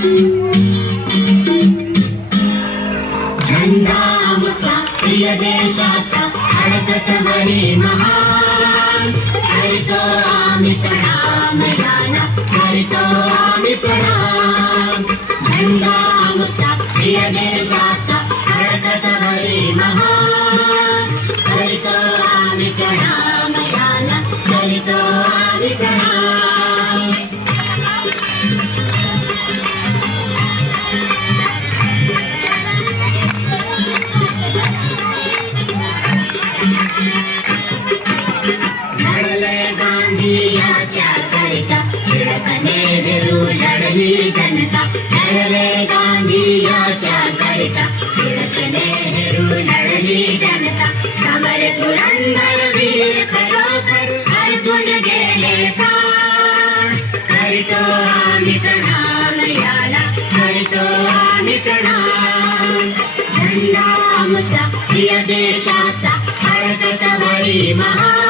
झेंडा आमचा प्रिय देशाचा हरकत बरी महान. करीतो आम्ही प्रणाम याला करीतो आम्ही प्रणाम. झेंडा आमचा प्रिय देशाचा हरकत महान. आम्ही प्रणाम आम्ही प्रणाम. ही जनता लढले गांधी याच्या करिता टिळक नेहरू लढली जनता समर पुरंदर वीर खरोखर अर्जुन गेले प्राण करीतो आम्ही प्रणाम याला करतो आमित नाम झेंडा आमचा प्रिय देशाचा भारत बळी महा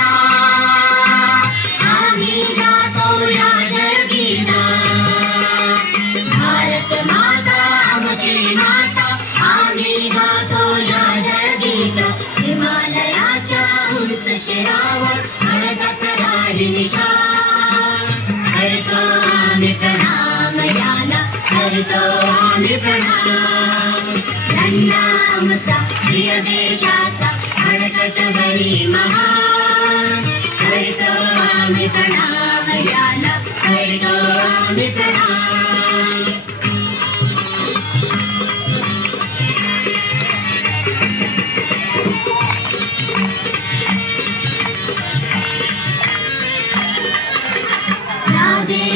शिरावर हरकत राही निशान करतो आम्ही प्रणाम याला करतो आम्ही प्रणाम. त्यांना आमचा प्रिय देशाचा हरकत बरी महान करतो आम्ही प्रणाम याला करतो आम्ही प्रणाम.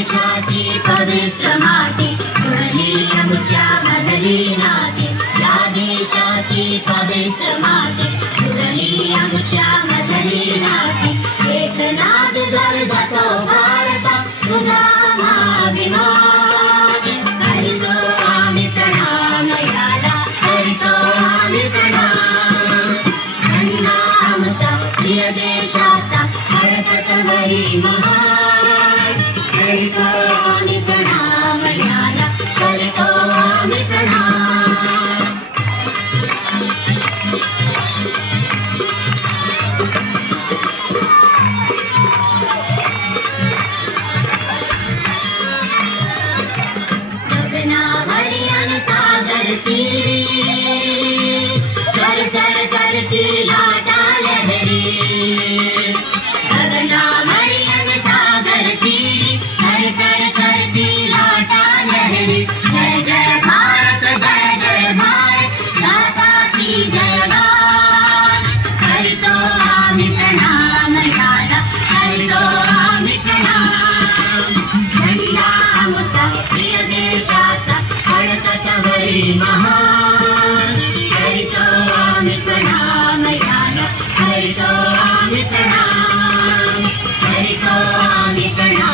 देशाची पवित्र माती जुळली आमच्या मधली नाती. या देशाची पवित्र माती जुळली आमच्या मधली नाती. Amen. स्वामिकरा